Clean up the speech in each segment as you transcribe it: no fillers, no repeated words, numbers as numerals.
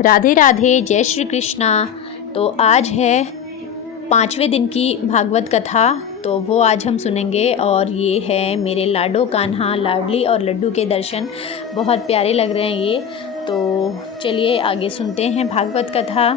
राधे राधे, जय श्री कृष्णा। तो आज है 5वें दिन की भागवत कथा, तो वो आज हम सुनेंगे। और ये है मेरे लाडो कान्हा, लाडली और लड्डू के दर्शन, बहुत प्यारे लग रहे हैं ये। तो चलिए आगे सुनते हैं भागवत कथा।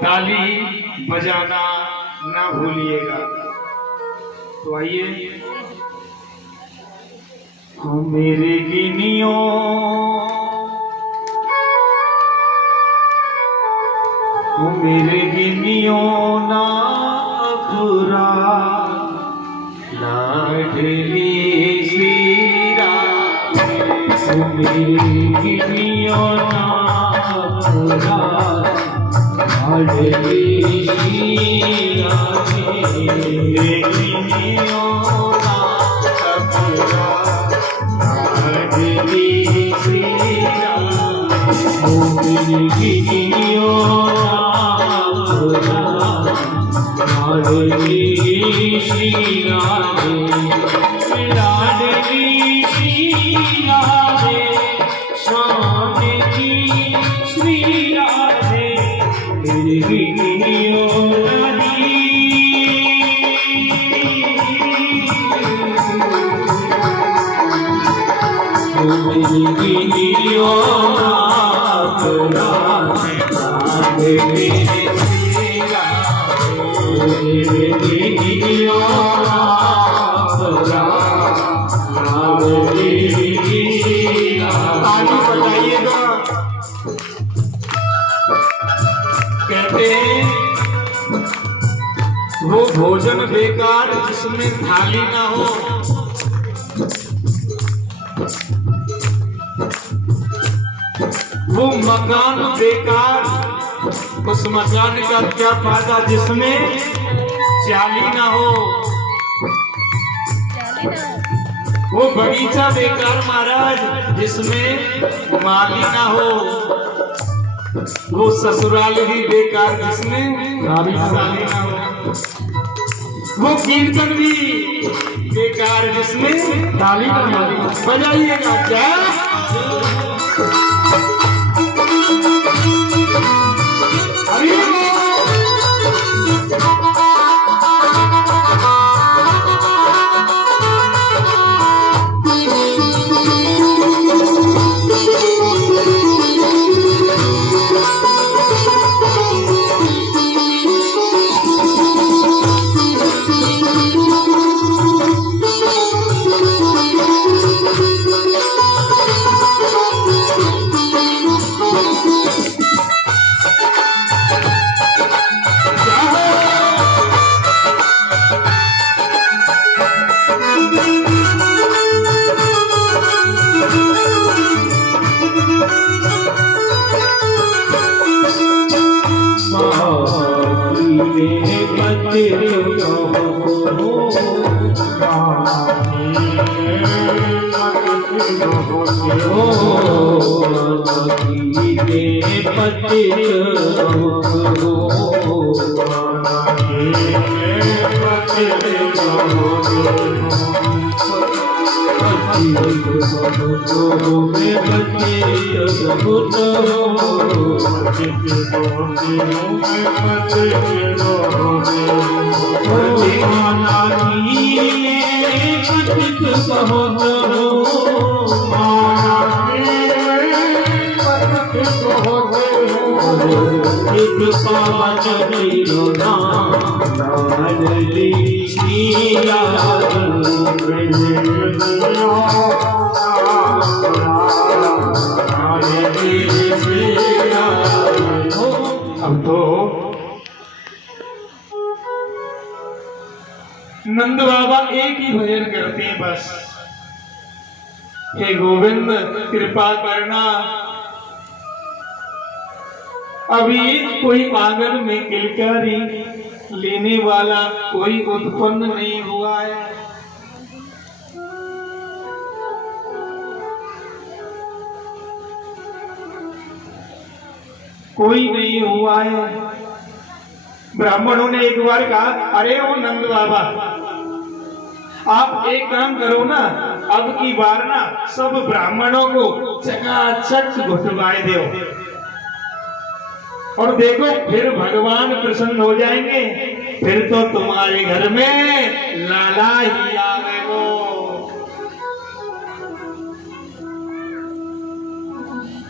ताली बजाना ना भूलिएगा। तो आइए। मेरे गिनियों ना अखुरा लाडली सीरा, मेरे गिनियों ना अखुरा लाडली सीरा, मेरे गिनियों ना अखुरा लाडली सीरा, मेरे गिनियों लाडली श्री राधे, लाडली श्री राधे, शाम की श्री राधे, मेरी गिनियों मेरी गिनियों वो भोजन बेकार जिसमें थाली ना हो, वो मकान बेकार उस मकान का क्या फायदा जिसमें जाली ना हो। वो बगीचा बेकार महाराज जिसमें माली ना हो। वो ससुराल भी बेकार जिसमें साली ना हो। वो कीर्तन भी बेकार जिसमें ताली ना हो। बजाइएगा क्या? अब तो नंद बाबा एक ही भजन करते हैं बस, हे गोविंद कृपा करना। अभी कोई आंगन में किलकारी लेने वाला कोई उत्पन्न नहीं हुआ है। कोई नहीं हुआ है। ब्राह्मणों ने एक बार कहा, अरे ओ नंद बाबा, आप एक काम करो ना, अब की बार ना सब ब्राह्मणों को चकाचक घुटवाए दो और देखो फिर भगवान प्रसन्न हो जाएंगे, फिर तो तुम्हारे घर में लाला ही आवेगो।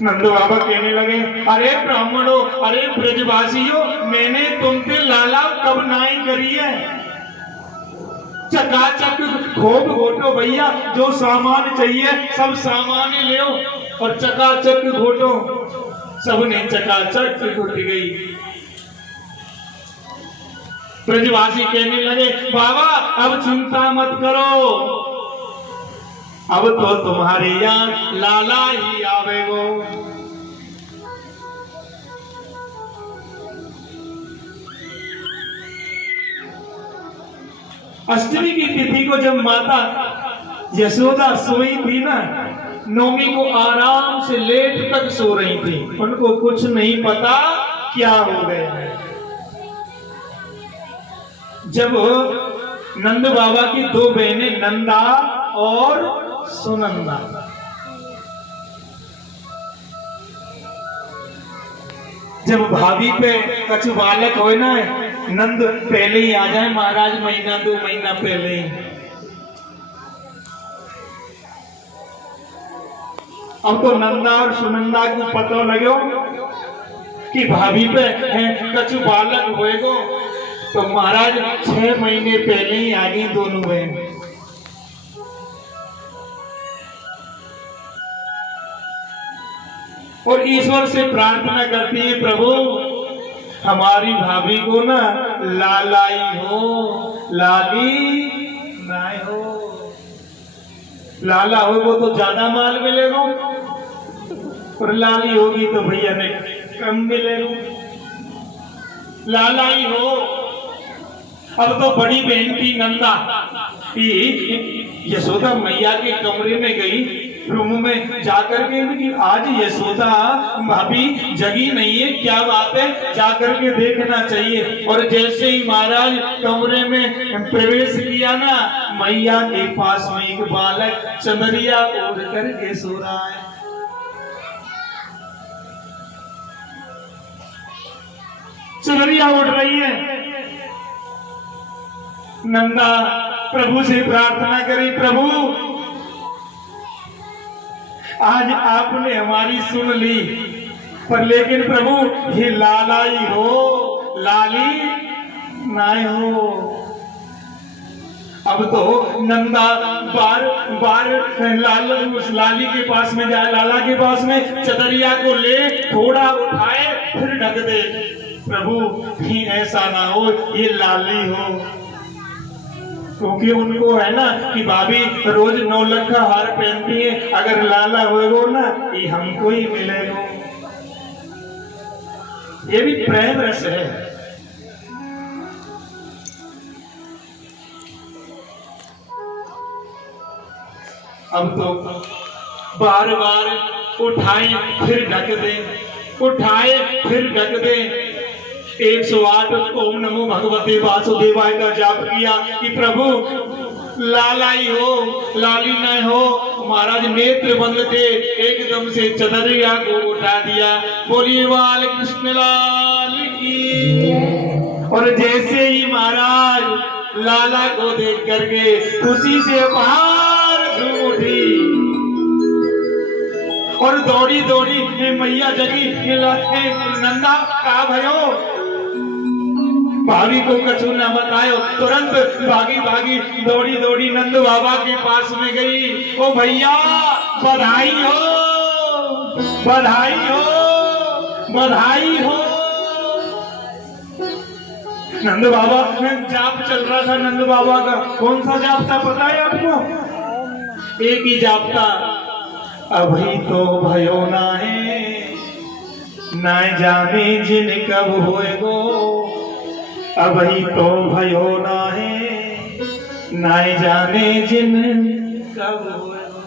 नंद बाबा कहने लगे, अरे ब्राह्मणों, अरे ब्रजवासियों, मैंने तुमसे लाला कब नाई करी है। चकाचक खूब घोटो भैया, जो सामान चाहिए सब सामान ले और चकाचक घोटो। सबने चकाचक घुट गई। ब्रजवासी कहने लगे, बाबा अब चिंता मत करो, अब तो तुम्हारे यहाँ लाला ही आवेगो। अष्टमी की तिथि को जब माता यशोदा सोई थी ना, नौमी को आराम से लेट तक सो रही थी। उनको कुछ नहीं पता क्या हो गया है। जब नंद बाबा की दो बहनें नंदा और सुनंदा जब भाभी पे कछु बालक हो ना, नंद पहले ही आ जाए महाराज, महीना 2 महीना पहले ही। अब तो नंदा और सुनंदा को पता लगो कि भाभी पे कछु बालक होएगो, तो महाराज 6 महीने पहले ही आ गई दोनों बहन। और ईश्वर से प्रार्थना करती है, प्रभु हमारी भाभी को ना लालाई हो, लाली ना हो। लाला होगा तो ज्यादा माल मिलेगा और लाली होगी तो भैया ने कम मिलेगा। लालाई हो। अब तो बड़ी बहन थी नंदा, यशोदा मैया के कमरे में गई, रूम में जाकर के कि आज यशोदा भाभी जगी नहीं है, क्या बात है, जाकर के देखना चाहिए। और जैसे ही महाराज कमरे में प्रवेश किया ना, मैया के पास में एक बालक चंदरिया ओढ़ करके सो रहा है। चंदरिया उड़ रही है। नंदा प्रभु से प्रार्थना करी, प्रभु आज आपने हमारी सुन ली, पर लेकिन प्रभु ये लालाई हो, लाली ना हो। अब तो नंदा बार बार उस लाली के पास में जाए, लाला के पास में चदरिया को ले, थोड़ा उठाए फिर ढक दे। प्रभु ही ऐसा ना हो ये लाली हो, क्योंकि उनको है ना कि भाभी रोज 9 लाख का हार पहनती है, अगर लाला होएगो ना ये हमको ही मिलेगा। ये भी प्रेम रस है। अब तो बार बार उठाए फिर ढक दे, उठाए फिर ढक दे। 108 ओम नमो भगवते वासुदेवाय का जाप किया कि प्रभु लालाई हो, लाली न हो। महाराज नेत्र बंद थे, एकदम से चदरिया को उठा दिया। बोलिए बाल कृष्ण लाल की। और जैसे ही महाराज लाला को देख करके खुशी से बाहर झूम उठी और दौड़ी दौड़ी मैया जगी, नंदा कहा भयो, भाभी को कछु न बतायो। तुरंत भागी भागी दौड़ी दौड़ी नंद बाबा के पास में गई। ओ भैया बधाई हो, बधाई हो, बधाई हो। नंद बाबा जाप चल रहा था, नंद बाबा का कौन सा जाप था पता है आपको? एक ही जाप था, अभी तो भयो ना है, ना जाने जिन कब होएगो, अभी तो भयो ना है, ना जाने जिन कब होएगो।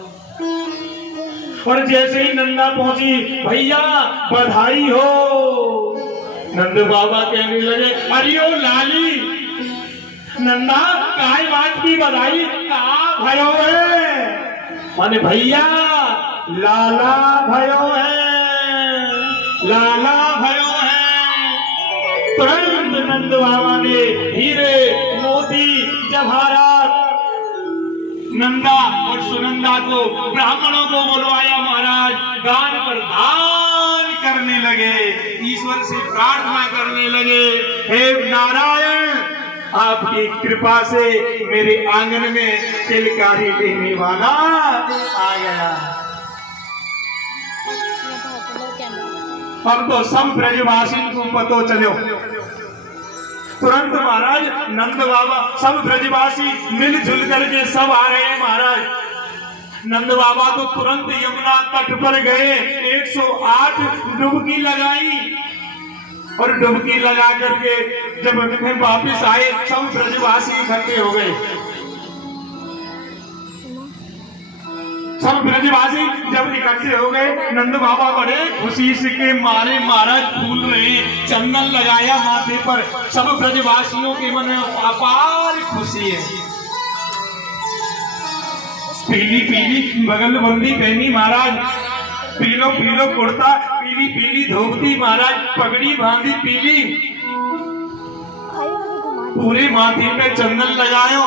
और जैसे ही नंदा पहुंची, भैया बधाई हो। नंद बाबा कहने लगे, अरे ओ लाली, नंदा काय बात की बधाई, कहा भयो है? माने भैया लाला भयो है, लाला भयो है। तुरंत नंद बाबा ने हीरे मोती जवाहरात नंदा और सुनंदा को, ब्राह्मणों को बुलवाया। महाराज गान पर दान करने लगे, ईश्वर से प्रार्थना करने लगे, हे नारायण आपकी कृपा से मेरे आंगन में तिलकारी देने वाला आ गया। अब तो सब ब्रजवासी को पतो चलो। तुरंत महाराज नंद बाबा, सब ब्रजवासी मिलजुल करके सब आ रहे हैं। महाराज नंद बाबा तो तुरंत यमुना तट पर गए, 108 डुबकी लगाई और डुबकी लगा करके जब वापिस आए, सब ब्रजवासी इकट्ठे हो गए। सब ब्रजवासी जब इकट्ठे हो गए, नंद बाबा बड़े खुशी से के मारे महाराज फूल रहे, चंदन लगाया माथे पर। सब ब्रजवासियों के मन में अपार खुशी है। पीली पीली बगलबंदी पहनी महाराज, पीलो पीलो कुर्ता, पीली पीली धोती, महाराज पगड़ी बांधी पीली, पूरे माथे पे चंदन लगायो।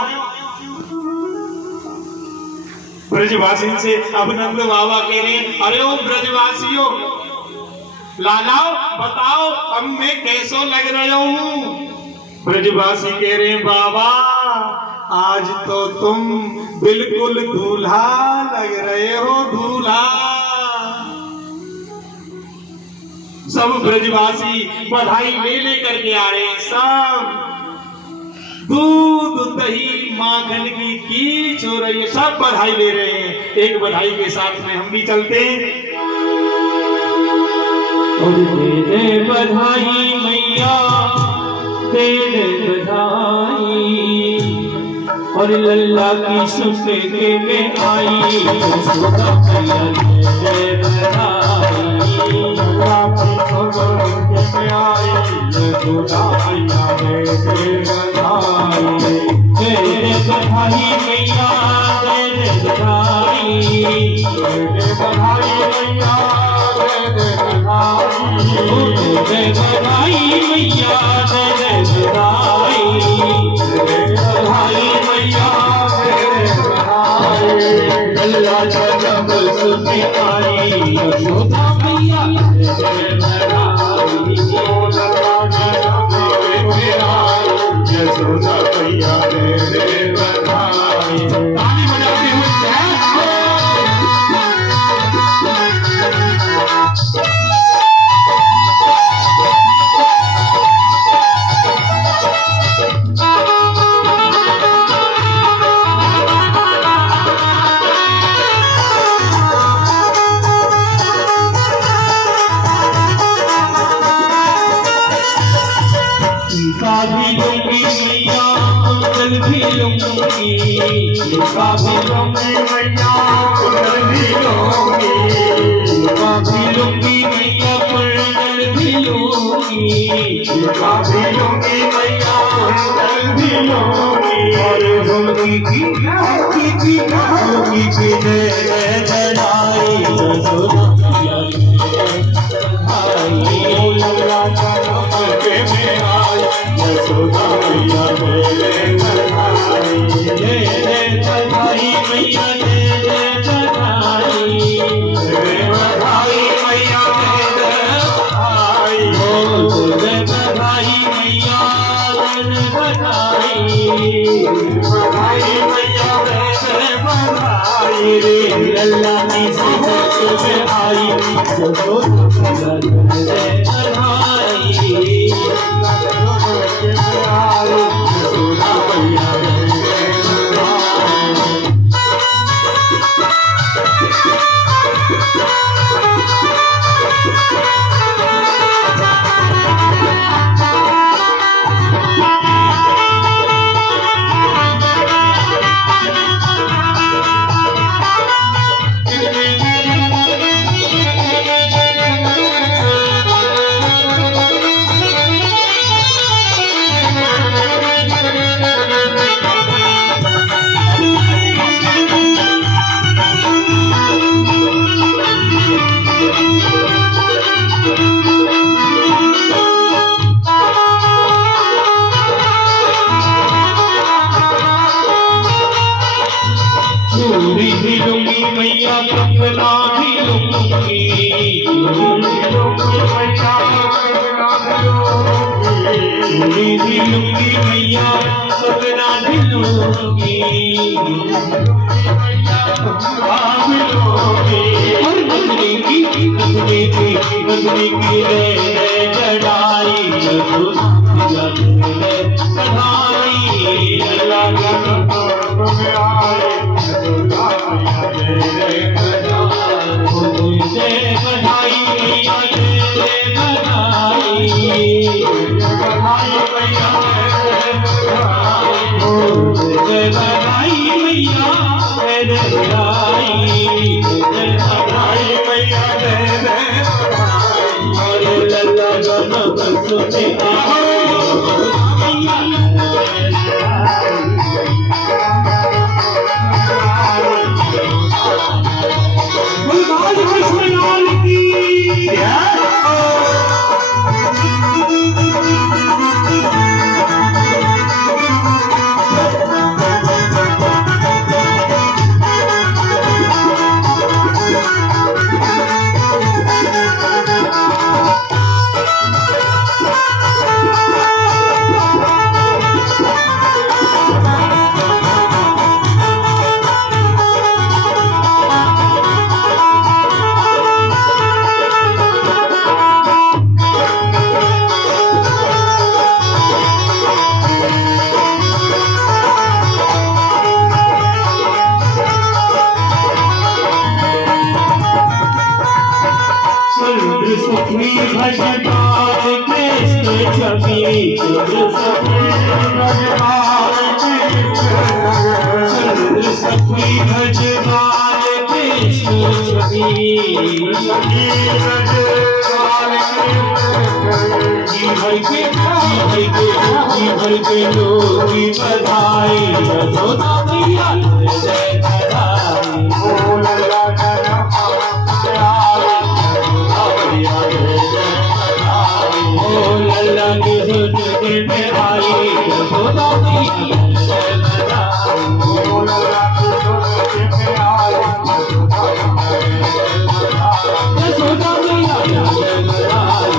ब्रजवासी से अब नंद बाबा कह रहे, अरे ओ ब्रजवासियों, लालाओ बताओ अब मैं कैसो लग रहा हूँ। ब्रजवासी कह रहे, बाबा आज तो तुम बिल्कुल दूल्हा लग रहे हो, दूल्हा। सब ब्रजवासी बधाई ले लेकर के आ रहे हैं, सब दूध दही माखन की कीच हो रही है, सब बधाई ले रहे हैं। एक बधाई के साथ में हम भी चलते हैं। बधाई मैया दे दे बधाई और लल्ला की सुनते के में आई यशोदा मैया दे बधाई लल्ला की सुनते के में आई यशोदा मैया दे बधाई दे बधाई मैया दे बधाई मैया दे बधाई मैया दे बधाई मैया लल्ला जन्म सुनते आई यशोदा मैया दे बधाई यशोदा मैया दे बधाई ताली बजाते हुए भी लूंगी मैया कुंडल भी लूंगी का भी लूंगी मैया कुंडल भी लूंगी मैया कुंडल भी लूंगी का भी लूंगी मैया कुंडल भी लूंगी और होगी की दे जड़ाई यशोदा मैया आई लल्ला के में आई यशोदा मैया दे बधाई दे बधाई मैया दे बधाई मैया दे बधाई दे बधाई मैया दे बधाई मैया दे बधाई रे लल्ला की सिहत में आई यशोदा मैया दे बधाई चूड़ी भी लूंगी मैया कंगना भी लूंगी चूड़ी भी लूंगी मैया कंगना भी लूंगी और नंदनी की रे जड़ाई यशोदा मैया दे बधाई लल्ला जन्म में आई यशोदा मैया दे बधाई मैया दे बधाई मैया दे बधाई मैया दे बधाई मैया दे बधाई लल्ला जन्म सुने जी भर के लोग की बधाई यशोदा मैया जय कराई ओ लल्ला जरा ओ लल्ला की सुन के में आई यशोदा मैया जय कराई ओ लल्ला की सुन के में आई यशोदा मैया जय कराई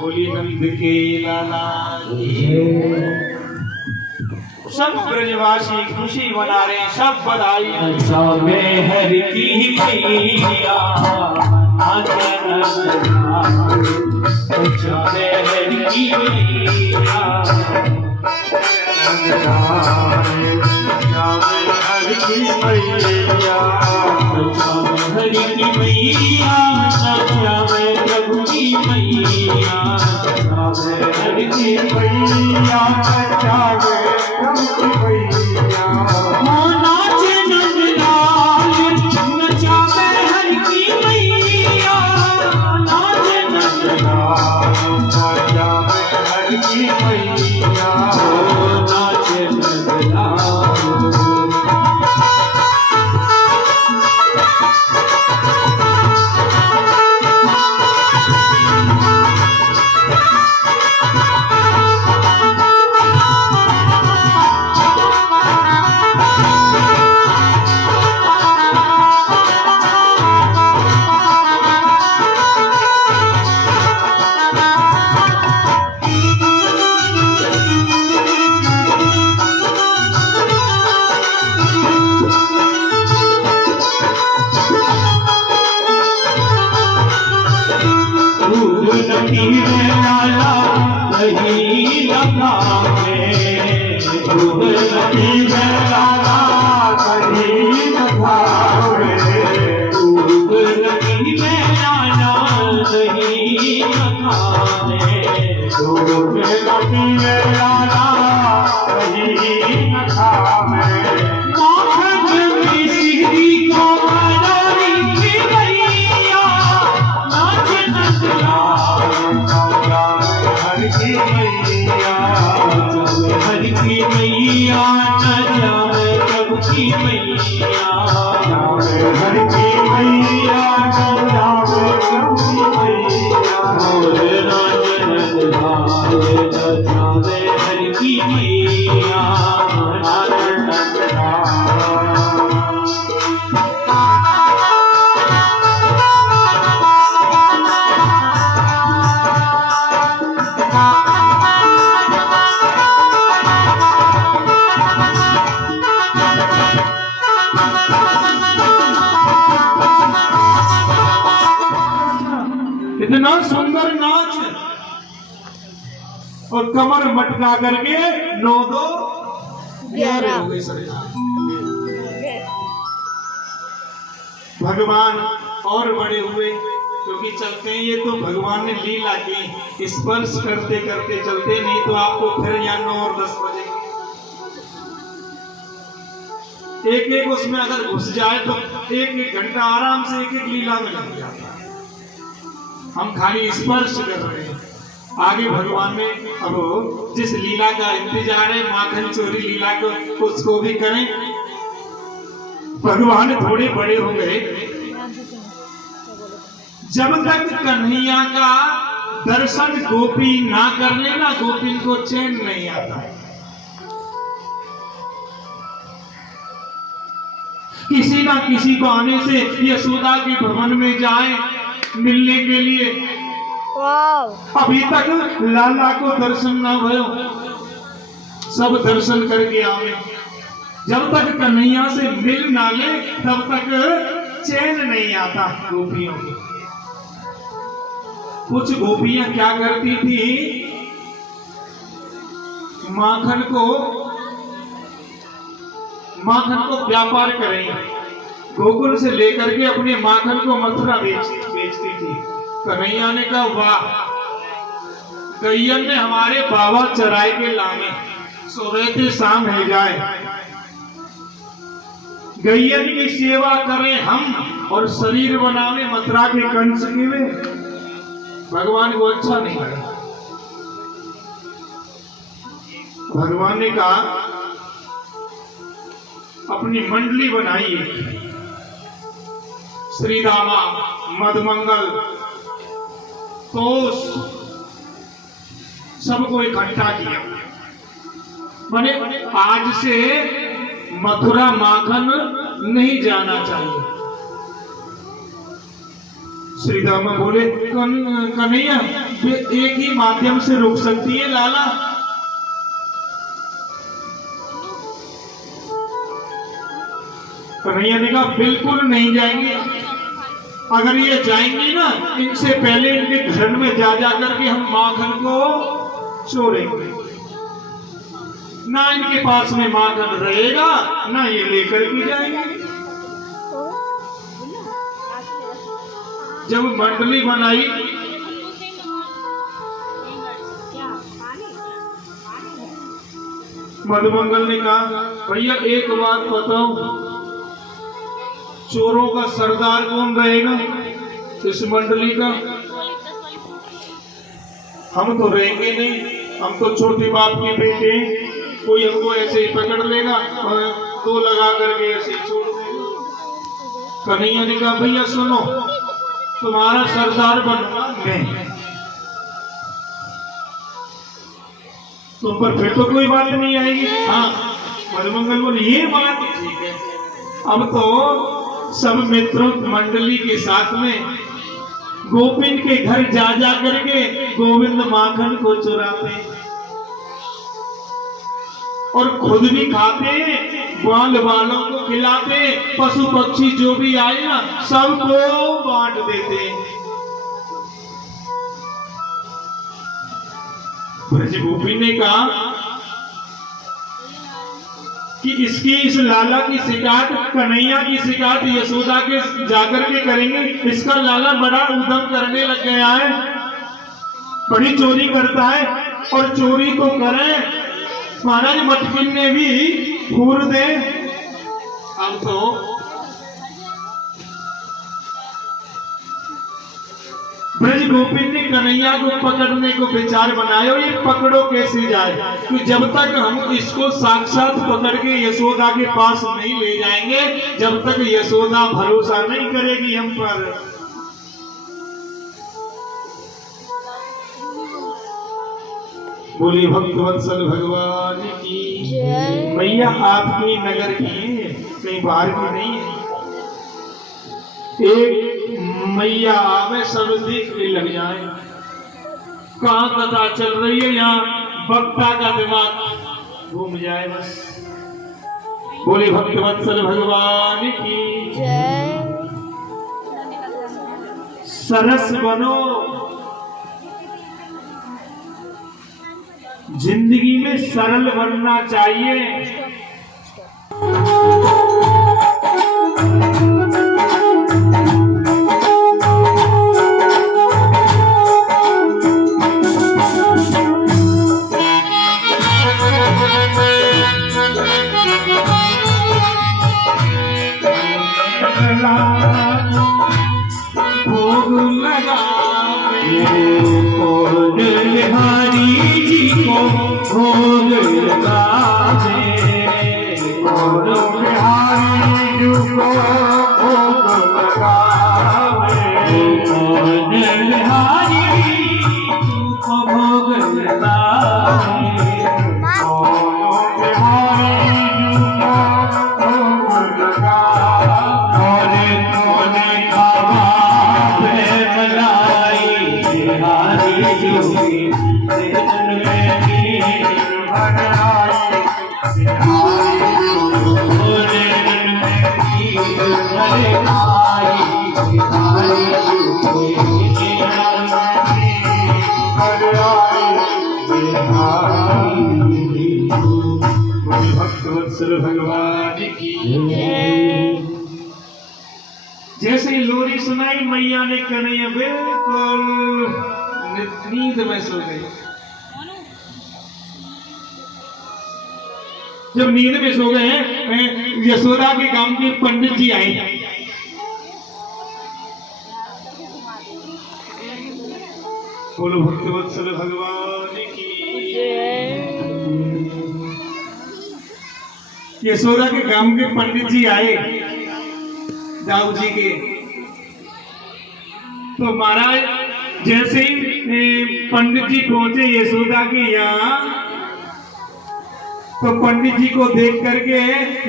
बोली नंद के लाला सब ब्रजवासी खुशी मना रहे हैं, सब बधाई। सब हर की मैया नाचन सब हर की मैया हर की मैया हर की मैया प्रभु की मैया हर की मैया नाचे नंदलाल नचावे हर की मैया नाचे नंदलाल नचावे हर की मैया नाचे नंदलाल नदी में लाला कहीं लगावे नदी में लाला कहीं लगावे नदी में लाला कहीं लगावे नदी में लाला कहीं लगावे माखन में सिरी को बनाई की मैया नाच नचला हर की मैया नचावे प्रभु की मैया हर की मैया नचावे प्रभु की मैया और नाचन नचावे हर की मैया नाचन इतना सुंदर नाच और कमर मटका करके 9 2 11 हो गए सारे। भगवान और बड़े हुए क्योंकि चलते हैं ये तो भगवान ने लीला की, स्पर्श करते करते चलते, नहीं तो आपको फिर या 9 और 10 बजे एक एक उसमें अगर घुस जाए तो एक घंटा आराम से एक लीला में लग जाता है। हम खाली स्पर्श कर रहे हैं, आगे भगवान ने अब जिस लीला का इंतजार है माखन चोरी लीला को उसको भी करें। भगवान थोड़े बड़े हो गए, जब तक कन्हैया का दर्शन गोपी ना कर लेना गोपी को चैन नहीं आता। किसी ना किसी बहाने से यशोदा के भवन में जाए मिलने के लिए। अभी तक लाला को दर्शन ना भयो, सब दर्शन करके आवे। जब तक कन्हैया से मिल ना ले तब तक चैन नहीं आता गोपियों को। कुछ गोपियां क्या करती थी, माखन को व्यापार करें, गोकुल से लेकर के अपने माखन को मथुरा बेचती थी। कन्हैया ने कहा वाह, गैयन ने हमारे बाबा चराए के लामे सुबह से शाम है जाए, गैयन की सेवा करें हम और शरीर बनावे मथुरा के कंस के वे, भगवान को अच्छा नहीं लगा। भगवान ने कहा अपनी मंडली बनाई, श्री रामा, मधुमंगल, तोष, सबको इकट्ठा किया। माने आज से मथुरा माखन नहीं जाना चाहिए। श्री रामा बोले कन्हैया एक ही माध्यम से रोक सकती है लाला। कन्हैया ने कहा बिल्कुल नहीं जाएंगे, अगर ये जाएंगी ना इनसे पहले इनके घर में जा करके हम माखन को चोरेंगे, ना इनके पास में माखन रहेगा ना ये लेकर के जाएंगे। जब मंडली बनाई मधुमंगल ने कहा भैया एक बात बताओ, चोरों का सरदार कौन रहेगा इस मंडली का? हम तो रहेंगे नहीं, हम तो छोटे बाप के बेटे, कोई हमको ऐसे ही पकड़ लेगा और दो लगा करके ऐसे ही छोड़ देगा। कन्हैया ने कहा भैया सुनो, तुम्हारा सरदार बनूंगा मैं, तुम पर फिर तो कोई बात नहीं आएगी। हाँ मधुमंगल बोले ये बात ठीक है। अब तो सब मित्रों मंडली के साथ में गोविंद के घर जा करके गोविंद माखन को चुराते और खुद भी खाते, बाल बालों को खिलाते, पशु पक्षी जो भी आए ना सबको बांट देते। ब्रज गोपी ने कहा कि इसकी इस लाला की शिकायत, कन्हैया की शिकायत यशोदा के जाकर के करेंगे। इसका लाला बड़ा उद्यम करने लग गया है, बड़ी चोरी करता है और चोरी तो करें महाराज मटकिन ने भी फूर दे। अब तो ब्रज गोपी ने कन्हैया को पकड़ने को विचार बनाया, ये पकड़ो कैसे जाए, तो जब तक हम इसको साक्षात पकड़ के यशोदा के पास नहीं ले जाएंगे, जब तक यशोदा भरोसा नहीं करेगी हम पर। बोली भक्तवत्सल भगवान की मैया, आपकी नगर की कहीं बाहर की नहीं है। एक मैया में सब देखने लग जाए, कहाँ कथा चल रही है, यहाँ वक्ता का दिमाग घूम जाए बस। बोले भक्तवत्सल भगवान की सरस बनो, जिंदगी में सरल बनना चाहिए। भक्तवत्सल भगवान की जैसे ही लोरी सुनाई मैया ने कन्हैया बिल्कुल नींद में सो गई। जब नींद में सो गए हैं, यशोदा के गांव के पंडित जी आए। बोलो भक्तवत्सल भगवान की। यशोदा के गांव के पंडित जी आए दाऊ जी के। तो महाराज जैसे ही पंडित जी पहुंचे यशोदा के यहाँ, तो पंडित जी को देख करके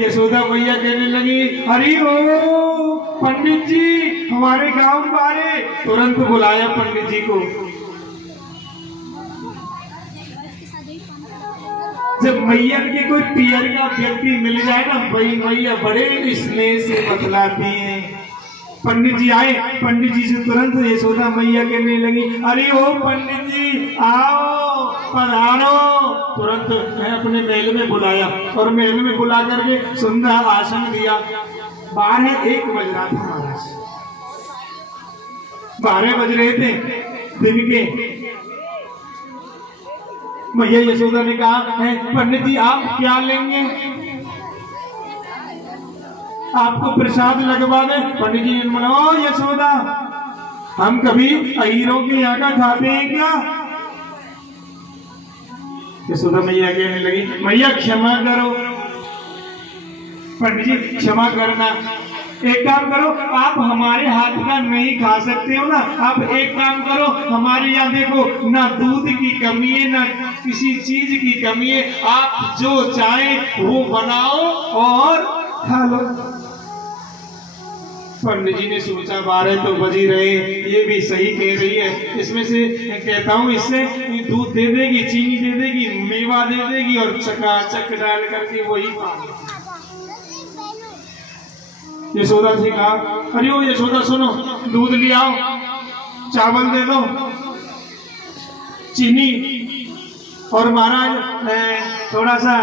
यशोदा मैया कहने लगी, अरे ओ पंडित जी हमारे गांव में आ रहे। तुरंत बुलाया पंडित जी को। जब मैया के कोई पियर का व्यक्ति मिल जाए ना, भाई मैया बड़े स्नेह से बतलाती हैं। पंडित जी आए, पंडित जी से तुरंत यशोदा मैया कहने लगी, अरे ओ पंडित जी आओ पधारो। तुरंत मैं अपने महल में बुलाया और महल में बुला करके सुंदर आसन दिया। 12-1 बज रहा था महाराज, 12 बज रहे थे दिन के। मैया यशोदा ने कहा, पंडित जी आप क्या लेंगे, आपको प्रसाद लगवा दे। पंडित जी ने बोला, ओ यशोदा हम कभी अहीरों के यहाँ का खाते हैं क्या? यशोदा मैया कहने लगी, मैया क्षमा करो। पंडित जी क्षमा करना, एक काम करो, आप हमारे हाथ का नहीं खा सकते हो ना, आप एक काम करो, हमारे यहाँ देखो ना दूध की कमी है ना किसी चीज की कमी है, आप जो चाहे वो बनाओ और खा लो। पंडित जी ने सोचा 12 तो बज ही रहे, ये भी सही कह रही है, इसमें से कहता हूँ इससे दूध दे देगी, चीनी दे देगी, मेवा दे देगी और चकाचक डाल करके वही पानी। यशोदा से कहा, अरे ओ यशोदा सुनो, दूध ले आओ, चावल दे दो, चीनी और महाराज थोड़ा सा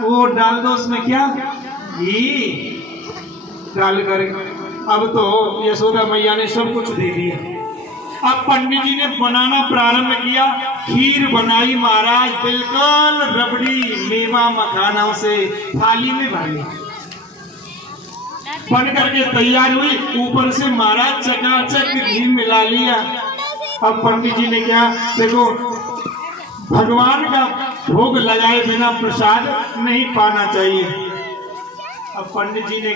वो डाल दो उसमें, क्या घी डाल कर। अब तो यशोदा मैया ने सब कुछ दे दिया। अब पंडित जी ने बनाना प्रारंभ किया। खीर बनाई महाराज, बिल्कुल रबड़ी मेवा मखाना से थाली में भर ली, बन करके तैयार हुई। ऊपर से महाराज चकाचक घी मिला लिया। अब पंडित जी ने क्या, देखो भगवान का भोग लगाए बिना प्रसाद नहीं पाना चाहिए। अब पंडित जी ने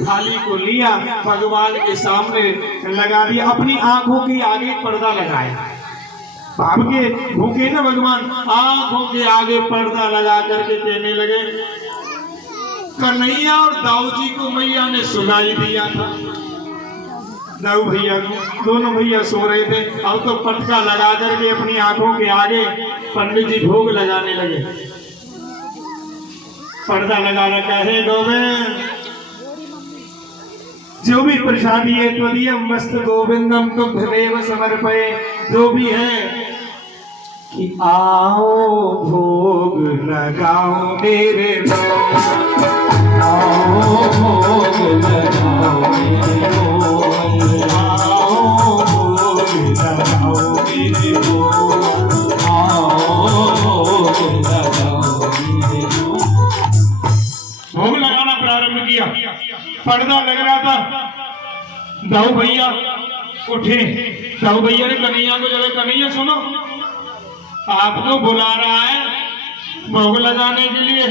थाली को लिया, भगवान के सामने लगा दिया, अपनी आंखों के आगे पर्दा लगाया। भाव के भूखे ना भगवान, आंखों के आगे पर्दा लगा करके कहने लगे, कन्हैया और दाऊ जी को मैया ने सुनाई दिया था। दाऊ भैया को, दोनों भैया सो रहे थे। अब तो पटका लगा करके अपनी आंखों के आगे पंडित जी भोग लगाने लगे। पर्दा लगा रखा है, गोविंद जो भी प्रसादी है त्वदीयम मस्त गोविंदम तुभ्यमेव समर्पये। जो भी है कि आओ भोग लगाओ मेरे, आओ भोग लगाओ मेरे भोग, आओ भोग लगाओ मेरे भोग, आओ भोग लगाओ मेरे भोग। भोग लगाना प्रारंभ किया। पर्दा लग रहा था। दाऊ भैया उठे। दाऊ भैया ने कन्हैया को जगह, कन्हैया सुनो, आपको बुला रहा है भोग लगाने के लिए।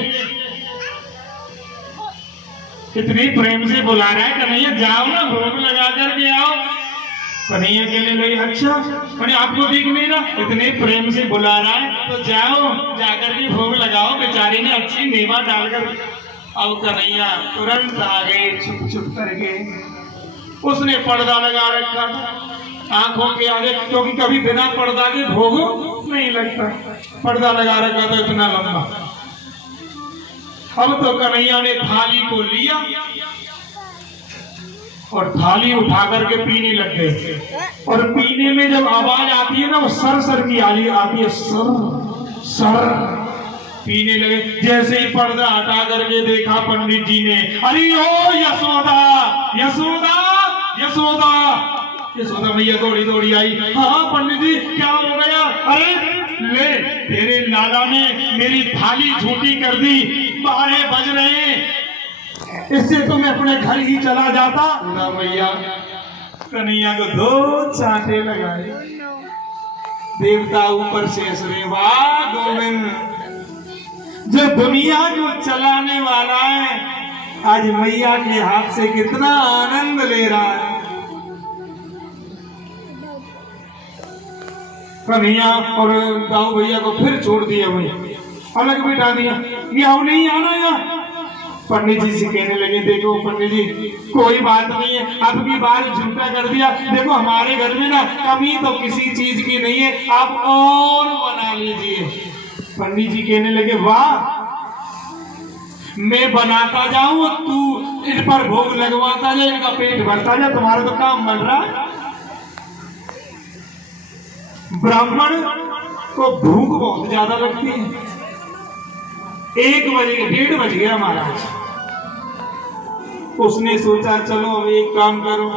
इतनी प्रेम से बुला रहा है, कन्हैया जाओ ना भोग लगा करके आओ। कन्हैया कहने लगी, अच्छा मैंने आपको देख नहीं रहा, इतने प्रेम से बुला रहा है तो जाओ जाकर के भोग लगाओ। बेचारी ने अच्छी मेवा डालकर। अब कन्हैया तुरंत आ गए छुप छुप करके। उसने पर्दा लगा रखा आंखों के आगे, क्योंकि कभी बिना पर्दा के भोग नहीं लगता। पर्दा लगा रखा था इतना लंबा। अब तो कन्हैया ने थाली को लिया और थाली उठा करके पीने लग गए। और पीने में जब आवाज आती है ना, वो सर सर की आती है, सर सर पीने लगे। जैसे ही पर्दा हटा करके देखा पंडित जी ने, अरे ओ यशोदा यशोदा यशोदा। यशोदा मैया दौड़ी दौड़ी आई। हाँ पंडित जी क्या हो गया? अरे ले तेरे लाला ने मेरी थाली झूठी कर दी, 12 बज रहे हैं, इससे तो मैं अपने घर ही चला जाता। भैया कन्हैया को 2 चांटे लगाए, देवता ऊपर शेष रे, वाह गोविंद, जो दुनिया को चलाने वाला है आज मैया के हाथ से कितना आनंद ले रहा है। कन्हैया और दाऊ भैया को फिर छोड़ दिया, वही अलग बिठा दिया, ये अब नहीं आना यहाँ। पंडित जी से कहने लगे, देखो पंडित जी कोई बात नहीं है, अब की बार झूठा कर दिया, देखो हमारे घर में ना कमी तो किसी चीज की नहीं है, आप और बना लीजिए। पंडित जी कहने लगे, वाह मैं बनाता जाऊं, तू इन पर भोग लगवाता जाए, इनका पेट भरता जाए, तुम्हारा तो काम बन रहा है। ब्राह्मण को भूख बहुत ज्यादा लगती है, 1 बजे 1:30 बज गया महाराज। उसने सोचा चलो अब एक काम करो,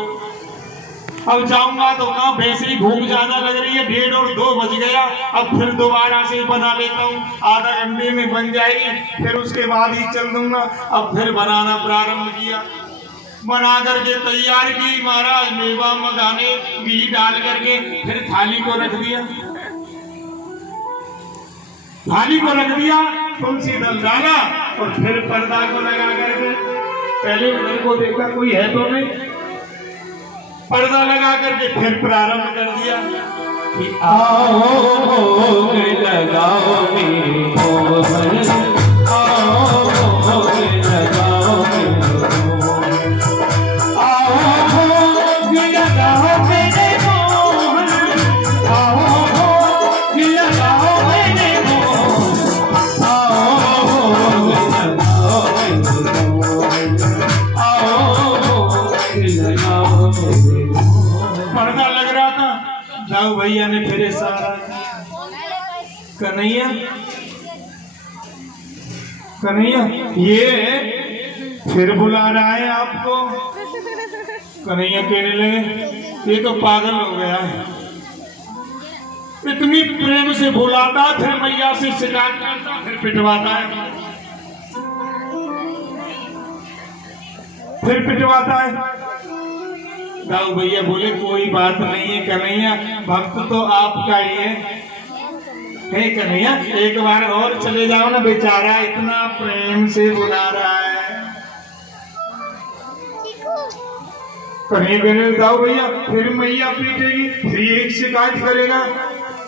अब जाऊंगा तो कहाँ, वैसे ही भूख ज्यादा लग रही है, 1:30 और 2 बज गया, अब फिर दोबारा से बना लेता हूँ, आधा घंटे में बन जाएगी, फिर उसके बाद ही चल दूंगा। अब फिर बनाना प्रारंभ किया, बना करके तैयार की महाराज, मेवा मखाने घी डाल करके फिर थाली को रख दिया, थाली को रख दिया, तुलसी दल डाला और फिर पर्दा को लगा करके पहले घर को देखा कोई है तो नहीं, पर्दा लगा करके फिर प्रारंभ कर दिया कि आओ भोग लगाओ मेरे मोहन, आओ भोग लगाओ मेरे मोहन, आओ भोग लगाओ मेरे मोहन, आओ भोग लगाओ मेरे मोहन, आओ भोग लगाओ मेरे मोहन, आओ भोग लगाओ मेरे मोहन। पर्दा लग रहा था, दाऊ भैया ने फिर इशारा, कन्हैया कन्हैया ये फिर बुला रहा है आपको। कन्हैया कहने लगे, ये तो पागल हो गया है, इतनी प्रेम से बुलाता, फिर मैया से शिकायत करता, फिर पिटवाता है, फिर पिटवाता है। दाऊ भैया बोले कोई बात नहीं है कन्हैया, भक्त तो आपका ही है कन्हैया, एक बार और चले जाओ ना, बेचारा इतना प्रेम से बुला रहा है। कन्हैया कहने, दाऊ भैया फिर मैया पीटेगी, फिर एक शिकायत करेगा।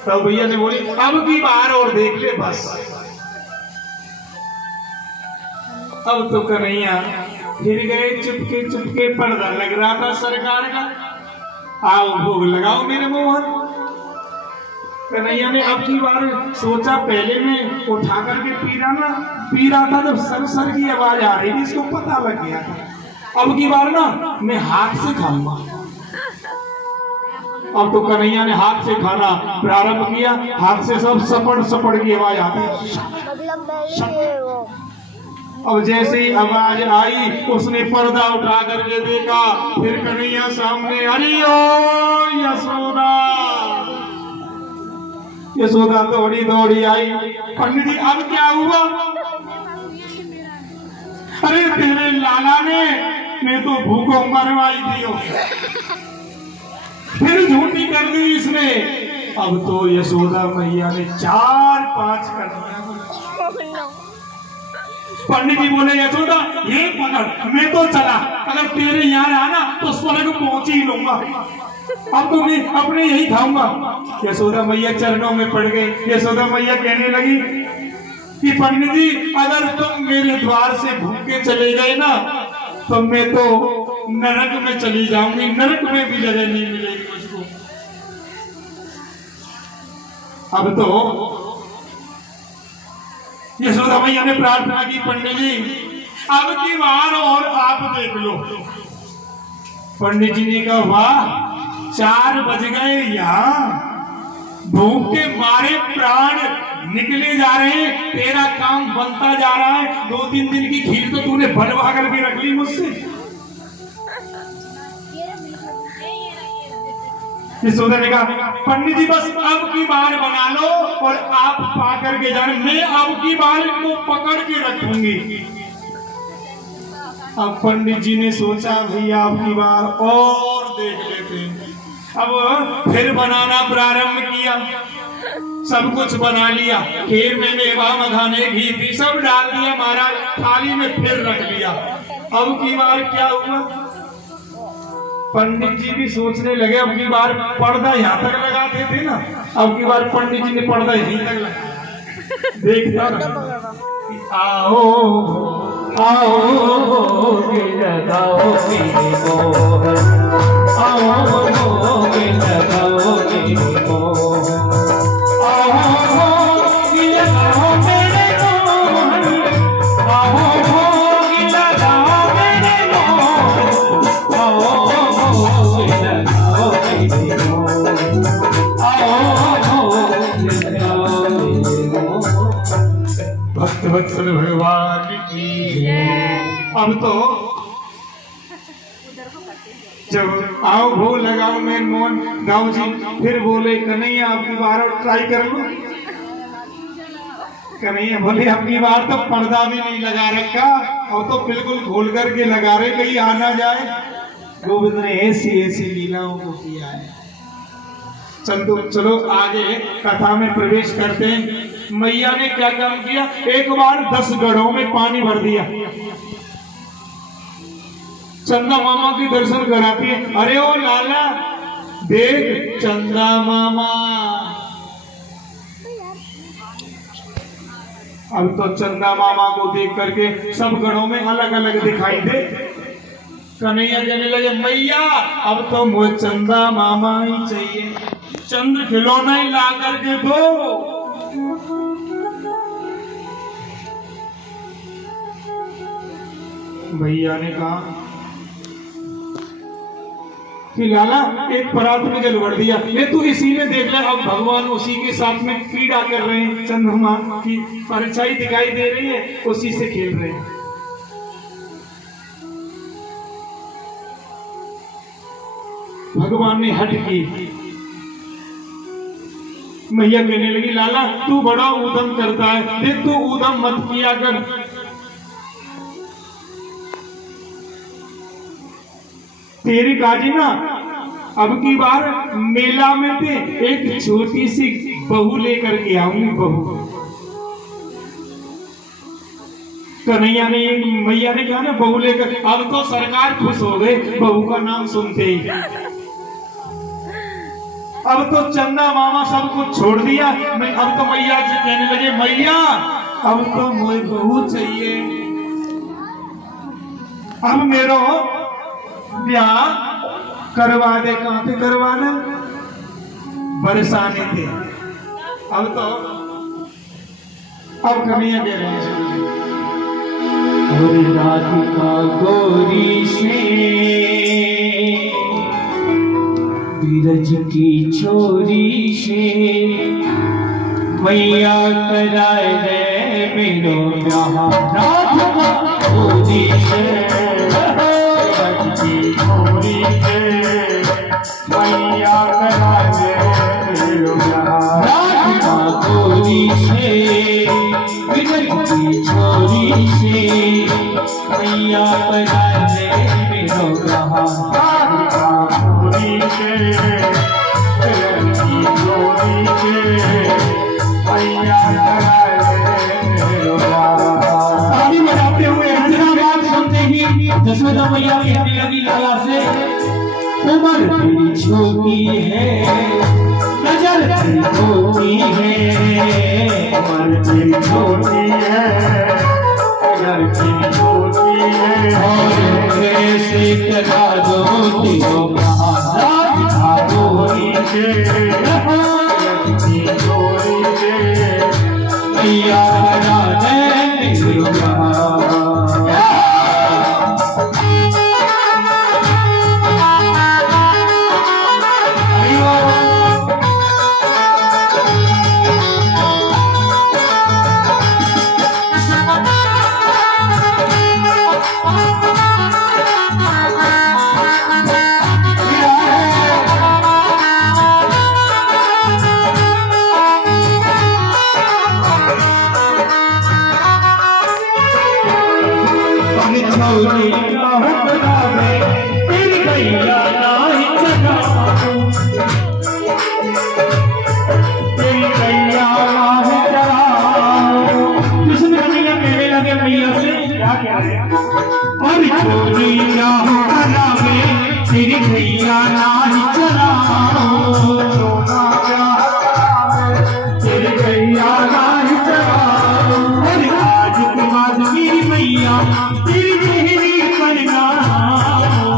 दाऊ भैया ने बोली, अब की बार और देख ले बस। अब तो कन्हैया फिर गए, चुपके चुपके, पर्दा लग रहा था सरकार का, आओ भोग लगाओ मेरे मोहन। कन्हैया ने अब की बार सोचा, पहले में उठा करके पी रहा था, जब सर सर की आवाज आ रही थी, इसको पता लग गया था, अब की बार ना मैं हाथ से खाऊंगा। अब तो कन्हैया ने हाथ से खाना प्रारंभ किया, हाथ से सब सपड़ सपड़ की आवाज आती। अब जैसे ही आवाज आई, उसने पर्दा उठा करके देखा, फिर कन्हैया सामने, अरे ओ यशोदा। यशोदा दौड़ी दौड़ी आई, पंडित जी अब क्या हुआ? अरे तेरे लाला ने मैं तो भूखों मरवाई थी, फिर झूठी कर दी इसने। अब तो यशोदा मैया ने 4-5 कर दिया। पंडित जी बोले, यशोदा ये पकड़, मैं तो चला, अगर तेरे यहाँ रहा ना तो स्वर्ग पहुंच ही लूंगा, अब तो मैं अपने यही खाऊंगा। यशोदा मैया चरणों में पड़ गए। यशोदा मैया कहने लगी कि पंडित जी अगर तुम मेरे द्वार से भूखे चले गए ना, तो मैं तो नरक में चली जाऊंगी, नरक में भी जगह नहीं मिलेगी मुझको। अब तो यशोदा मैया ने प्रार्थना की, पंडित जी अब की बार और आप देख लो। पंडित जी ने कहा, वाह 4 बज गए, यहाँ भूख के मारे प्राण निकले जा रहे हैं, तेरा काम बनता जा रहा है। 2-3 दिन की खीर तो तूने बनवा कर भी रख ली मुझसे। यशोदा ने कहा पंडित जी बस अब की बार बना लो और आप पा करके जाने, मैं अब की बार इनको पकड़ के रखूंगी। अब पंडित जी ने सोचा भैया अब की बार और देख लेते हैं। अब फिर बनाना प्रारंभ किया, सब कुछ बना लिया, खीर में मेवा मखाने घी भी सब डाल दिया महाराज, थाली में फिर रख लिया। अब की बार क्या हुआ, पंडित जी भी सोचने लगे अब की बार पर्दा यहाँ तक लगाते थे ना, अब की बार पंडित जी ने पर्दा यहीं तक लगा। देखता रहा, आओ आओ लगाओ मेरे मोहन, आओ लगाओ मेरे मोहन, आओ लगाओ मेरे मोहन, आओ लगाओ मेरे मोहन, आओ लगाओ मेरे मोहन, आओ लगाओ मेरे मोहन। भक्त वत्सल भगवान की। अब तो जब आओ भो लगाओ मेरे मोहन गाँव जी फिर बोले कन्हैया आपकी बार ट्राई कर लो। कन्हैया बोले आपकी बार तो पर्दा भी नहीं लगा रखा और तो बिल्कुल खोल करके लगा रहे कहीं आ ना जाए। गोविंद ने ऐसी ऐसी लीलाओं को किया है। चलो आगे कथा में प्रवेश करते हैं। मैया ने क्या काम किया, एक बार 10 घड़ों में पानी भर दिया। चंदा मामा की दर्शन कराती है, अरे ओ लाला देख चंदा मामा। अब तो चंदा मामा को देख करके सब घड़ों में अलग अलग दिखाई दे। कन्हैया कहने लगे मैया अब तो मुझे चंदा मामा ही चाहिए, चंद्र खिलौना ही ला करके दो। भैया ने कहा कि लाला एक परात में जल भर दिया, ये तू इसी में देख ले। अब भगवान उसी के साथ में क्रीड़ा कर रहे हैं, चंद्रमा की परछाई दिखाई दे रही है, उसी से खेल रहे हैं। भगवान ने हट की। मैया कहने लगी लाला तू बड़ा ऊधम करता है, देख तू ऊधम मत किया कर। तेरी काजी ना अब की बार मेला में थे एक छोटी सी बहू लेकर के आऊंगी, बहू। कन्हैया ने मैया ने कहा ना बहू लेकर, अब तो सरकार खुश हो गए बहू का नाम सुनते ही। अब तो चंदा मामा सब कुछ छोड़ दिया। अब तो मैया जी कहने लगे मैया अब तो मुझे बहू चाहिए, अब मेरा ब्याह करवा दे। कहां पे करवाना, बरसाने थे। अब तो अब कन्हैया कह रहे हैं और राधिका गौरी से बीरज की छोरी से मैया कराए दे मेरो ब्याह। राधिका गौरी से बीरज की छोरी से मैया कराए दे मेरो ब्याह। राधिका गौरी से बीरज की छोरी से मैया कराए दे मेरो ब्याह। राधिका गौरी से बीरज की छोरी से मैया कराए दे मेरो ब्याह। ताली बजाते हुए अंजना बात सुनते ही यशोदा मैया कहने लगी लाला से उम्र तेरी छोटी है, नजर तेरी छोटी है, उम्र तेरी छोटी है, नजर तेरी छोटी है। और कैसे करा दो तेरो ब्याह। राधिका गौरी से बीरज की छोरी से मैया करा दे मेरो ब्याह। करावे तेरी गैया नाही चराओ रोना ब्याह करावे तेरी गैया नाही चराओ अरे आज के बाद मेरी मैया तेरी देहरी करनाओ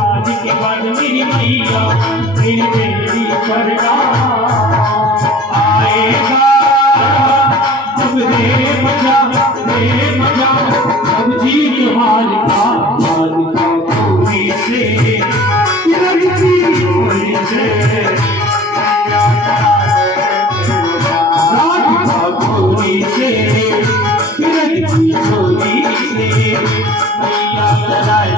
आज के बाद मेरी मैया तेरी देहरी करनाओ आएगा जब रे मजा अब जीत मालिका पूरी से पूरी से पूरी से पूरी से मैया कराए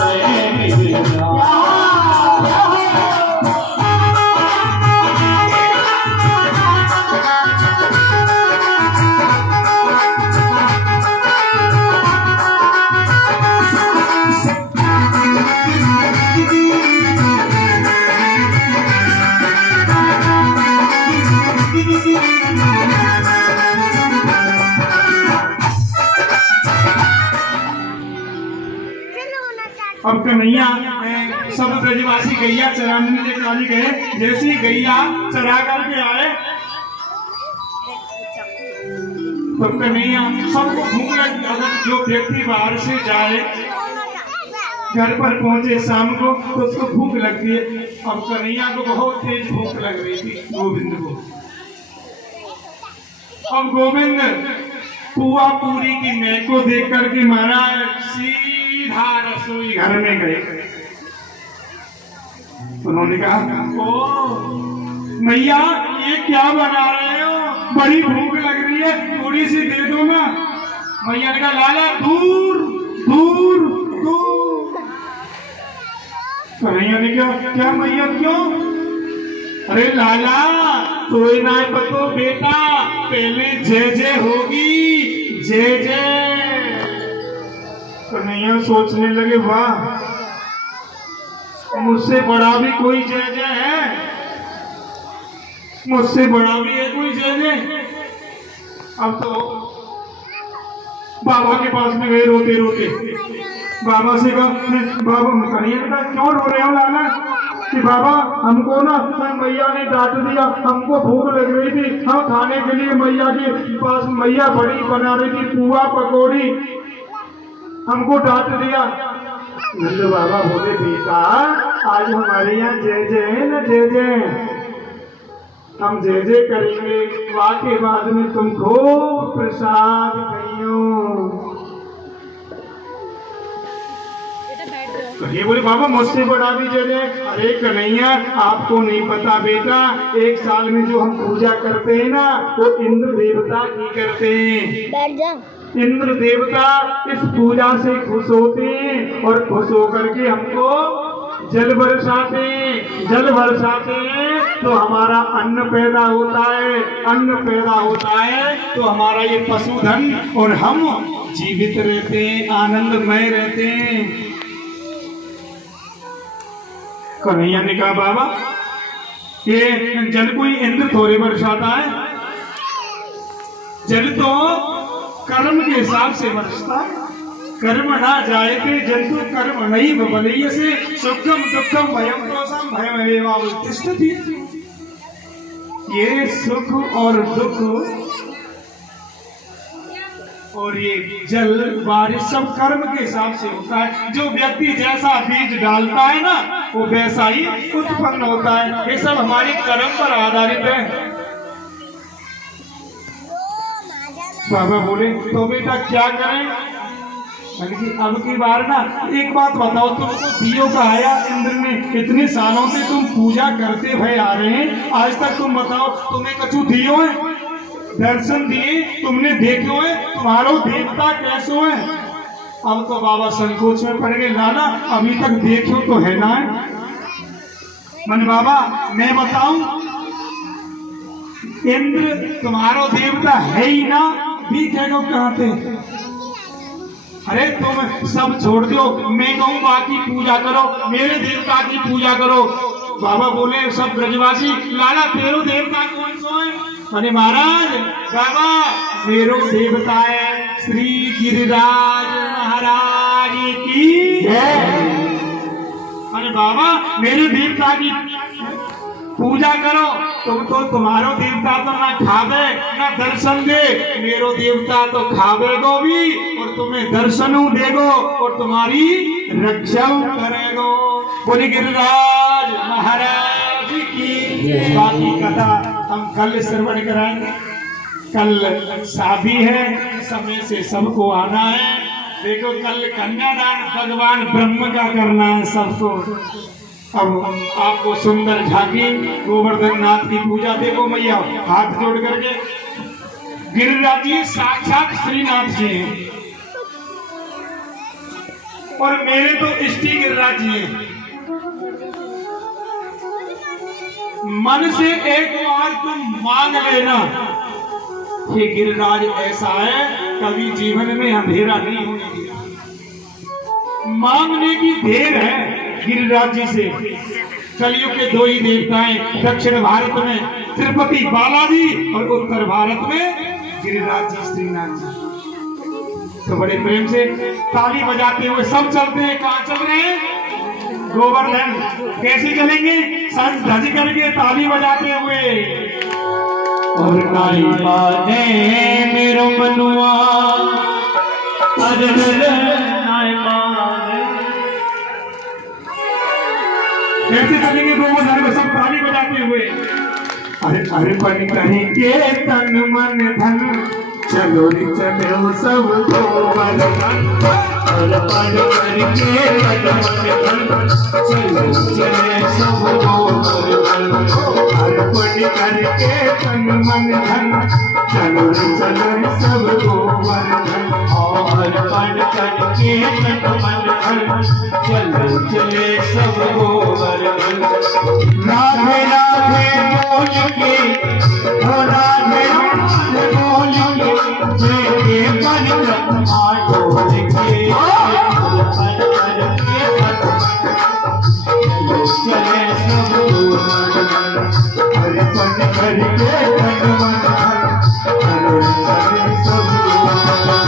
अब कन्हैया सब ब्रजवासी गैया चराने के काली गए। जैसे ही गैया चरा करके आए तो कन्हैया सबको भूख लगी। अगर जो व्यक्ति बाहर से जाए घर पर पहुंचे शाम को तो उसको भूख लगती है। अब कन्हैया को बहुत तेज भूख लग रही थी गोविंद को। अब गोविंद पुआ पूरी की मैं को देख करके महाराज सीधा रसोई घर में गए। उन्होंने कहा ओ मैया ये क्या बना रहे हो, बड़ी भूख लग रही है, थोड़ी सी दे दो ना। मैया ने कहा लाला दूर दूर दूर। कन्हैया ने कहा क्या मैया क्यों? अरे लाला तो ना पतो बेटा पहले जय जय होगी जय जय। कन्हैया सोचने लगे वाह मुझसे बड़ा भी कोई जय जय है, मुझसे बड़ा भी है कोई जय जय। अब तो बाबा के पास में गए रोते रोते। बाबा से कहा बाबा कन्हैया ने कहा क्यों रो रहे हो लाला? कि बाबा हमको ना मैया ने डांट दिया, हमको भूख लग रही थी, हम खाने के लिए मैया के पास मैया बड़ी बना रही थी पुआ पकौड़ी, हमको डांट दिया। नंद बाबा बोले बेटा आज हमारे यहाँ जय जय है ना जय जय, हम जय जय करेंगे, वाह के बाद में तुमको प्रसाद खाइयो। तो ये बोले बाबा मुझसे बड़ा भी जय जय। अरे कन्हैया आपको नहीं पता बेटा, एक साल में जो हम पूजा करते हैं ना वो इंद्र देवता की करते हैं। इंद्र देवता इस पूजा से खुश होते हैं और खुश होकर के हमको जल बरसाते हैं। जल बरसाते हैं तो हमारा अन्न पैदा होता है, अन्न पैदा होता है तो हमारा ये पशुधन और हम जीवित रहते हैं, आनंदमय रहते हैं। कन्हैया ने कहा बाबा ये जल कोई इंद्र थोड़े बरसाता है, जल तो कर्म के हिसाब से बरसता है। कर्म ना जाए थे जंतु कर्म नहीं बबलय से सुखम दुखम भयम दोषम भयमेवावतिष्ठति। ये सुख और दुख और ये जल बारिश सब कर्म के हिसाब से होता है। जो व्यक्ति जैसा बीज डालता है ना वो वैसा ही उत्पन्न होता है। ये सब हमारे कर्म पर आधारित है। बाबा बोले तो बेटा क्या करें? अब की बार ना एक बात बताओ, तुमको दियो कहाया इंद्र ने, इतने सालों से तुम पूजा करते हुए आ रहे हैं, आज तक तुम बताओ तुम्हें कछु दियो है, दर्शन दिए तुमने देखो है, तुम्हारो देवता कैसो है? अब तो बाबा संकोच में पड़ गए, लाला अभी तक देखो तो है ना। मन बाबा मैं बताऊं इंद्र तुम्हारो देवता है ही ना, दिखेगा कहाँ थे? अरे तुम सब छोड़ दो, मैं कहूँ बाकी पूजा करो, मेरे देवता की पूजा करो। बाबा बोले सब ब्रजवासी लाला तेरो देवता कौन सो है? अरे महाराज बाबा मेरो देवता है श्री गिरिराज महाराज की जय। बाबा मेरे देवता की पूजा करो, तुम तो तुम्हारो देवता तो ना खावे ना दर्शन दे, मेरो देवता तो खावे गो भी और तुम्हें दर्शनू देगो और तुम्हारी रक्षा करेगो। बोले गिरिराज महाराज की। बाकी कथा हम कल श्रवण कराएंगे। कल शादी है, समय से सबको आना है। देखो कल कन्यादान भगवान ब्रह्म का करना है सबको। अब आपको सुंदर झांकी गोवर्धन नाथ की पूजा देखो मैया हाथ जोड़ करके। गिरिराज जी साक्षात श्रीनाथ जी हैं और मेरे तो इष्ट गिरिराज जी हैं। मन से एक बार तुम मांग लेना कि गिरिराज ऐसा है, कभी जीवन में अंधेरा नहीं होने दिया। मांगने की देर है गिरिराज जी से। कलयुग के दो ही देवता हैं, दक्षिण भारत में तिरुपति बालाजी और उत्तर भारत में गिरिराज जी श्रीनाथ जी। तो बड़े प्रेम से ताली बजाते हुए सब चलते हैं। कहाँ चल रहे हैं? गोवर्धन। कैसे चलेंगे? सज धज करके ताली बजाते हुए। और नाई माने मेरो मनुआ अरे नाई माने। कैसे चलेंगे गोवर्धन में सब ताली बजाते हुए? अरे अर्पण करेंगे तन मन धन, चलो रे चलो सब गोवर्धन। अर्पण करके तन मन धन, चलो चले सब गोवर्धन। अर्पण करके तन मन धन, चलो रे चलो सब गोवर्धन। अर्पण करके तन मन धन, चलो चले सब गोवर्धन। राधे राधे बोल के, ओ राधे राधे बोल के, जे परिक्रमा डोल के। अर्पण करके चले सब गोवर्धन। अर्पण करके तन मन धन, चलो चले सब गोवर्धन।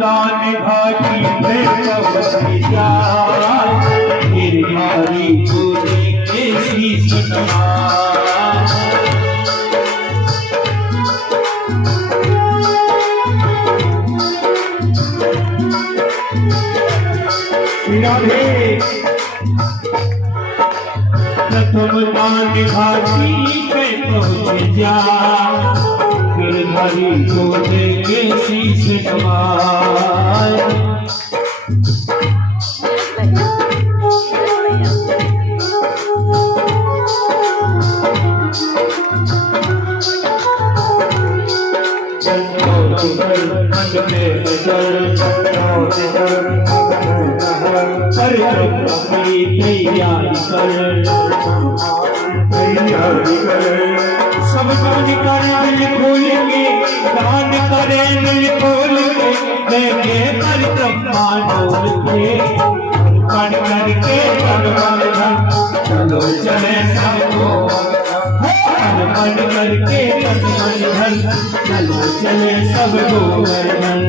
दान घाटी में कब सीता, गिरधारी पूरे के शीश नवा। प्रथम दान घाटी में पहुँच जा, गिरधारी को देंगे शीश नवाए। सब काज करे दिल खोल के, दान करे दिल खोल के, देखे परिक्रमा डोल के। अर्पण करके तन मन धन, चलो चले सब गोवर्धन। अर्पण करके तन मन धन, चलो चले सब गोवर्धन।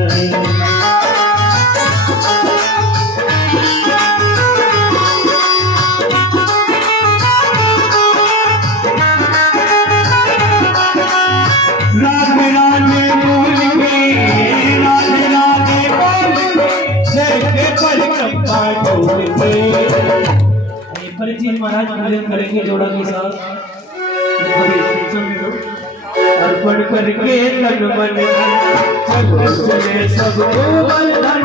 राधे राधे बोल के, राधे राधे बोल के, देखे परिक्रमा डोल के। परिचित महाराज भजन करेंगे जोड़ा के साथ। अर्पण करके तन मन धन, चलो चले सब गोवर्धन।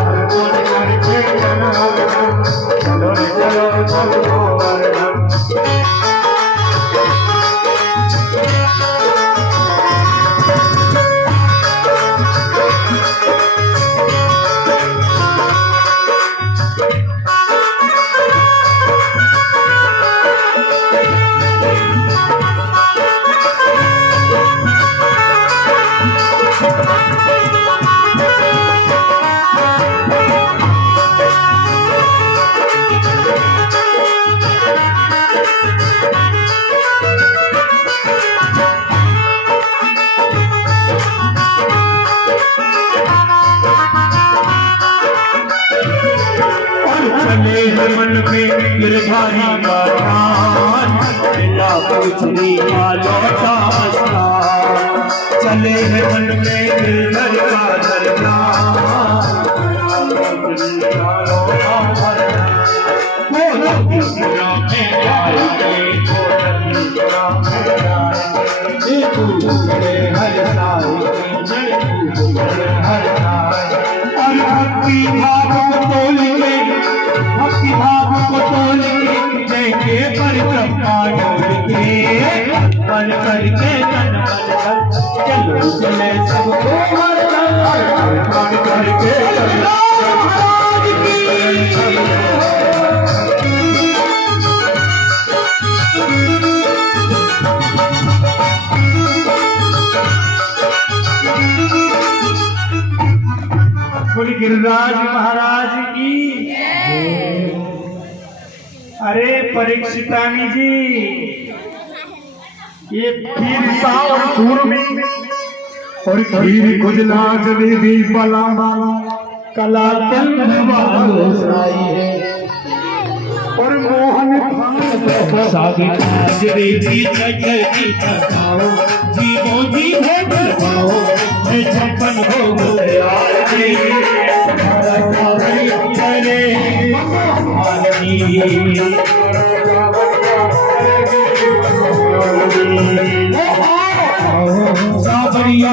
अर्पण करके तन मन धन, चलो चलो सब गोवर्धन। और चले हैं मन में गिरधारी का ध्यान, बिना पूछनी लौटा स्थान। चले हैं मन में गिरधर का दरबार, बिना लौटा वो लकीरा में जाएंगे, वो लकीरा में जाएंगे। ये पूछे हर साए, हर साए। और भक्ति भाव को तोल के, भक्ति भाव को तोल के, जैके परिक्रमा डोल के, मन करके तन मन कर, चलो चले सबको मन करके चलो। बोली गिरिराज महाराज की। अरे परीक्षितानी जी, ये पीरसा और कूर्मी और खीर खुजला जलेबी पला कला है और मोहन जलेबी चटनी खाओ, जीवो जी है खाओ, छप्पन हो गया साबरिया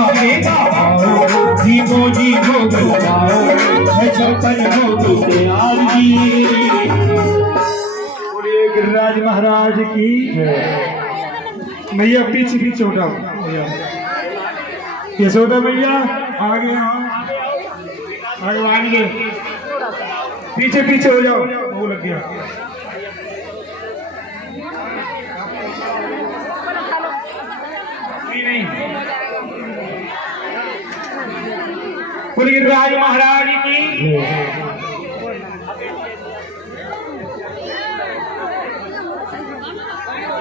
जीवो जी हो गया छप्पन हो गया। गिरिराज महाराज की। मैया पीछे पीछे उठाओ, यशोदा मैया आगे आओ, आगे पीछे पीछे हो जाओ, वो लग गया। नहीं गिरिराज महाराज की।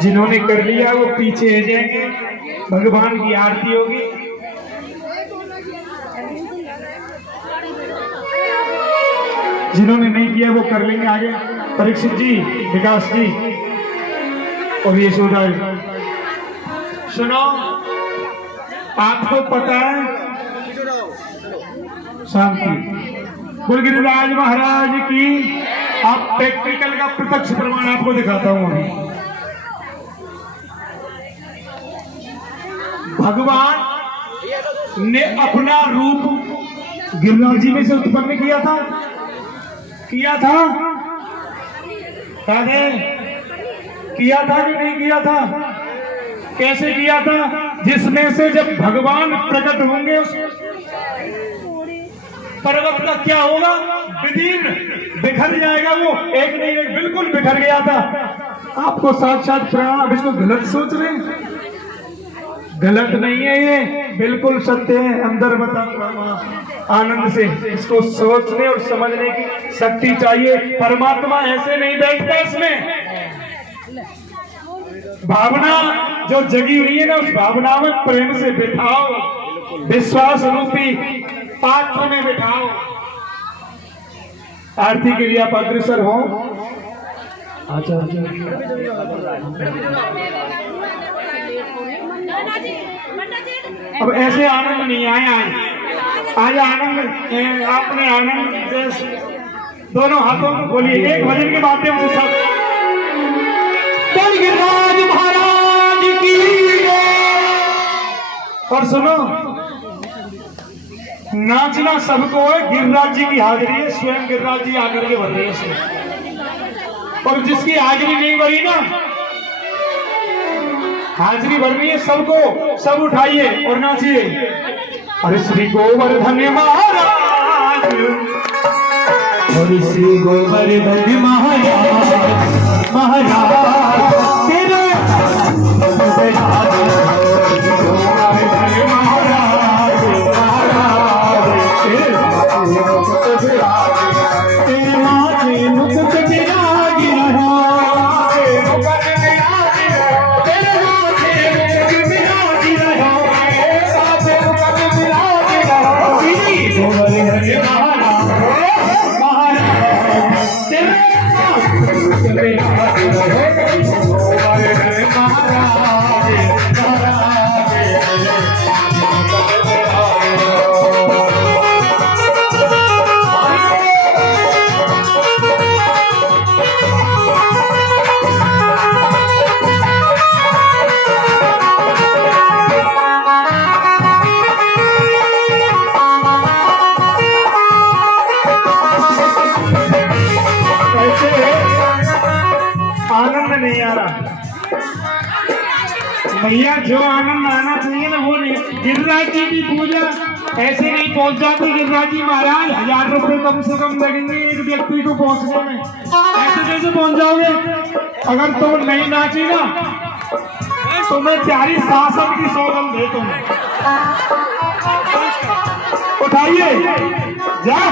जिन्होंने कर लिया वो पीछे आ जाएंगे, भगवान की आरती होगी। जिन्होंने नहीं किया वो कर लेंगे आगे। परीक्षित जी, विकास जी और यशोदा। सुनो, आपको पता है शांति बोल गिरिराज महाराज की। आप प्रैक्टिकल का प्रत्यक्ष प्रमाण आपको दिखाता हूं। भगवान ने अपना रूप गिरिराज जी में से उत्पन्न किया था राधे, किया था कि नहीं किया था? कैसे किया था? जिसमें से जब भगवान प्रकट होंगे उस पर्वत का क्या होगा? विदीर्ण बिखर जाएगा। वो एक नहीं, एक बिल्कुल बिखर गया था। आपको साक्षात प्राण, अब इसको गलत सोच रहे हैं? गलत नहीं है, ये बिल्कुल सत्य है। अंदर बता आनंद से इसको सोचने और समझने की शक्ति चाहिए। परमात्मा ऐसे नहीं बैठता, इसमें भावना जो जगी हुई है ना, उस भावना में प्रेम से बिठाओ, विश्वास रूपी पात्र में बिठाओ। आरती के लिए आप अग्रसर हो। अब ऐसे आनंद नहीं आया। आज आनंद, आपने आनंद दोनों हाथों को बोलिए एक भजन के माध्यम से सब। गिरिराज महाराज की। और सुनो, नाचना सबको है। गिरिराज जी की हाजिरी है, स्वयं गिरिराज जी आकर के भर रहे हैं। और जिसकी हाजिरी नहीं भरी ना, हाजिरी भरनी है सबको, सब उठाइए और नाचिए। अरे श्री गोवर्धन महाराज, और श्री गोवर्धन महाराज, महाराज तेरे भैया जो आनंद आना चाहिए ना वो नहीं। गिरिराज जी की पूजा ऐसे नहीं पहुंच जाती। गिरिराज जी महाराज 1000 रुपए कम से कम लगेंगे एक व्यक्ति को पहुंचने में। ऐसे कैसे पहुंच जाओगे? अगर तुम नहीं नाची ना तो मैं प्यारी शासन की सौगंध दे तुम्हें। उठाइए जय